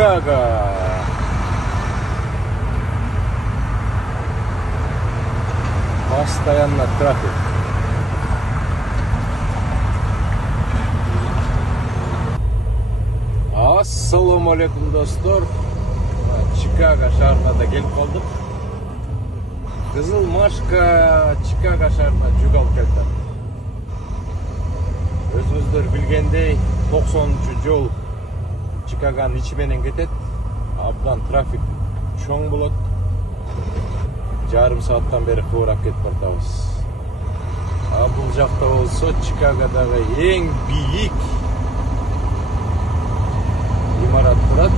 Чикаго. Постоянно трафик. Ассаламу алейкум, достор. Чикаго шаарына да келип калдык. Кызыл машка Чикаго шаарына жүк алып келди. Өзүңүздөр билгендей 90-жол Чикагонун ичи менен кетет. Абдан трафик чоң болот. Жарым сааттан бери кыбырап кетип бартабыз. Бул жакта болсо Чикагодогу эң бийик имарат турат.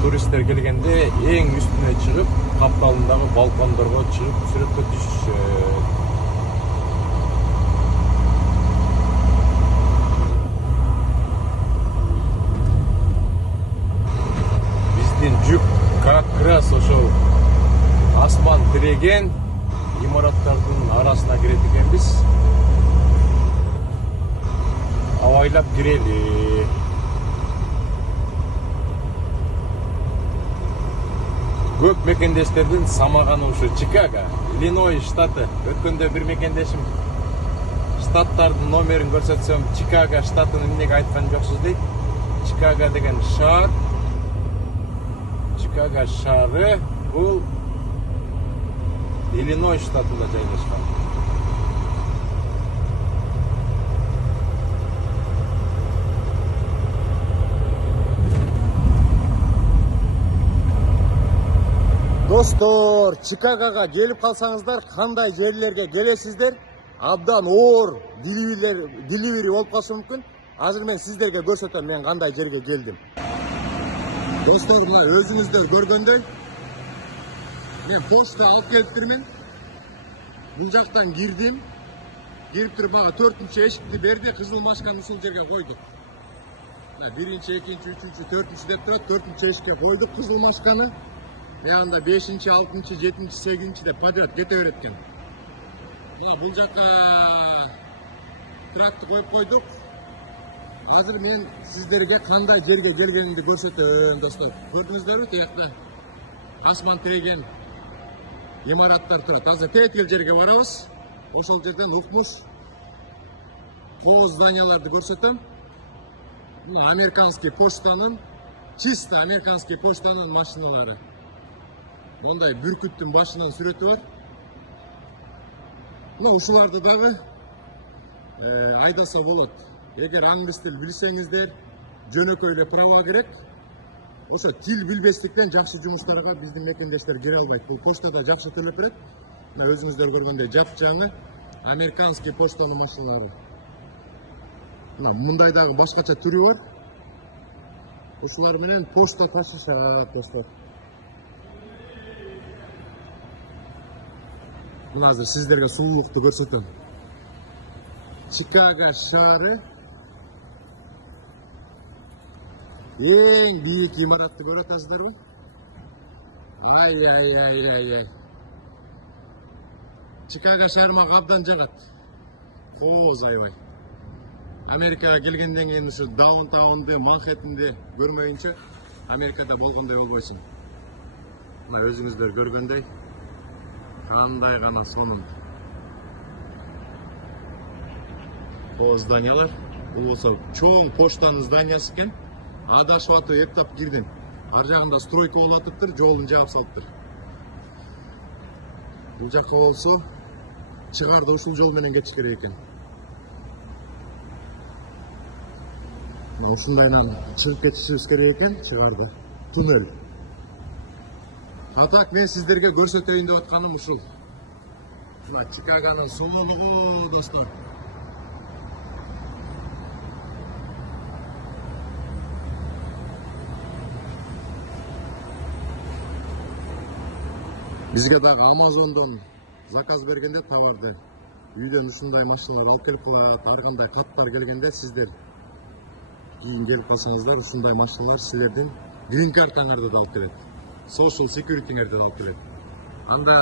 Туристтер келгенде эң үстүнө чыгып, капталындагы балкондорго чыгып сүрөткө түшүшөт. Биздин жүк как раз ошол асман тиреген имараттардын арасына кирет экенбиз. Абайлап кирели. Көп мекендештердин самаганы ушу Чикаго, Иллинойс штаты. Өткөндө бир мекендешим штаттардын номерин көрсөтсөм, Чикаго штатын эмнеге айткан жоксуз дейт. Чикаго деген шаар. Чикаго шаары бул Иллинойс штатында жайгашкан. Достор, Чикагога келип калсаңыздар, кандай жерлерге келесиздер? Абдан оор диливери болуп калышы мүмкүн. Азыр мен сиздерге көрсөтөм мен кандай жерге келдим. Достор, өзүңүздөр көргөндөй мен почта алып келиптирмин. Бул жактан кирдим. Кирип туруп мага 4-чү эшикти берди, кызыл машканы ушул жерге койдук. 1-чи, 2-чи, 3-чү, 4-чү деп турат, 4-чү эшикке койдук кызыл машканы. Анда 5-чи, 6-чы, 7-чи, 8-чи деп подряд кете берет экен. Бул жакка тракты коюп койдук. Азыр мен сиздерге кандай жерге келгенимди көрсөтөм, достор. Көрдүңүздөрбү, тиякта асман тиреген имараттар турат. Азыр тетил жерге барабыз. Ошол жерден укмуш кооз зданияларды көрсөтөм. Американский почтанын, чисто американский почтанын машиналары. Мондай бүркүттүн башынан сүрөтү бар. Ушуларды дагы айдаса болот. Эгер англис тил билсеңиздер, жөнөкөйлө права керек. Ошо тил билбестиктен жакшы жумуштарга биздин мекендештер кире албайт. Бул почтада жакшы төлөп берет. Өзүңүздөр көргөндөй жап-жаңы американский почтанын машиналары. Мындай дагы башкача түрү бар. Ушулар менен почта ташышат, достор. Азыр сиздерге сулуулукту көрсөтөм. Чикаго шаары эң бийик имаратты көрүп атасыздарбы? Ай. Чикаго шаары мага абдан жагат. Кооз аябай. Америкага келгенден кийин ушу даунтаунду, Манхэттенди көрмөйүнчө Америкада болгондой болбойсуң. Өзүңүздөр көргөндөй кандай гана сонун кооз зданиялар. Бул болсо чоң поштанын зданиясы экен. Адашып атып эптап кирдим. Ар жагында стройка болуп атыптыр, жолун жаап салыптыр. Бул жакка болсо чыгарды ушул жол менен кетиш керек экен. Ушундайынан чыгып кетишибиз керек экен, чыгарды. Туннель. Атак мен сиздерге көрсөтөйүн деп атканым ушул. Чикагонун сулуулугу, достор. Бизге дагы Amazon'дон заказ бергенде товарды үйдөн ушундай машиналар алып келип коет. Ар кандай каттар келгенде сиздер кийин келип калсаңыздар, ушундай машиналар силердин грин картаңарды да алып келет. Social security'ңерди да алып келет. Анда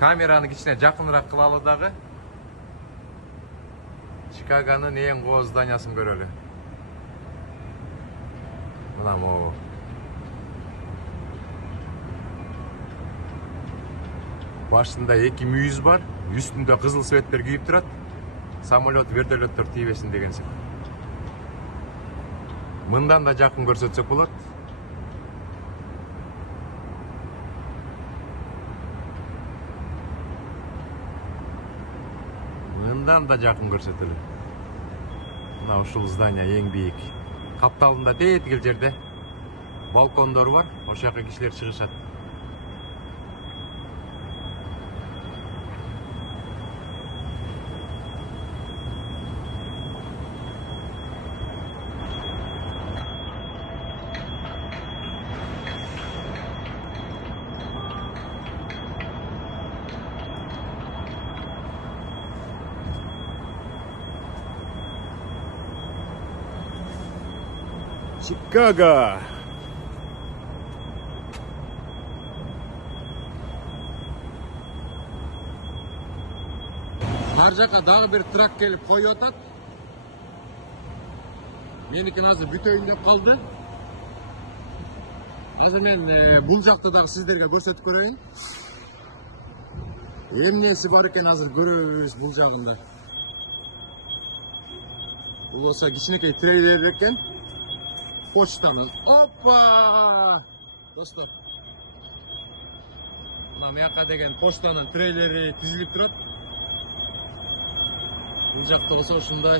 камераны кичине жакыныраак кылалы дагы. Чикагонун эң кооз зданиясын көрөлү. Мына могу. Башында 2 мүйіз бар, үстінде қызыл светтер күйіп тұрады. Самолет, вертолеттер тийбесин деген сияқты. Мындан да жақын көрсетсек болады. Мындан да жақын көрсетілі. Мына ушул здания ең бийик. Капталында тетигил жерде балкондор бар, ошол жака кишилер чыгышат. Чикаго. Ар жака дагы бир трак келип коюп атат. Меники азыр бүтөйүн деп калды. Азыр мен бул жакта дагы сиздерге көрсөтүп көрөйүн. Эмнеси бар экен азыр көрөбүз бул жагында. Бул болсо кичинекей трейлер экен. Почтамыз. Опа! Достор. Мына мияка деген почтанын трейлери тизилип турат. Бул жакта болсо ушундай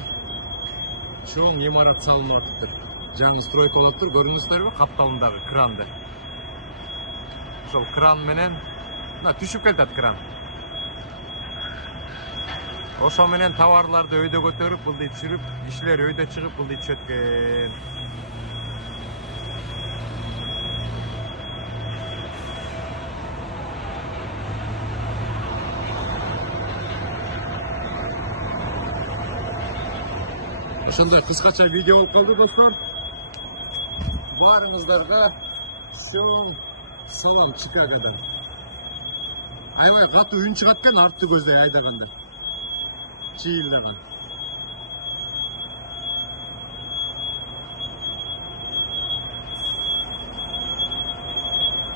чоң имарат салынып атыптыр. Жаңы стройка болуп тур, көрүңүздөрбү? Капталындагы кранды. Ошол кран менен мына түшүп кетет кран. Ошо менен товарларды өйдө көтөрүп, булди түшүрүп, кишилер өйдө чыгып, булди түшөт экен. Ошондой кыскача видео болуп калды достор. Баарыңыздарга чоң салам Чикагодан. Аябай катуу үн чыгат экен артты көздөй айдаганда. Чыйылдаган.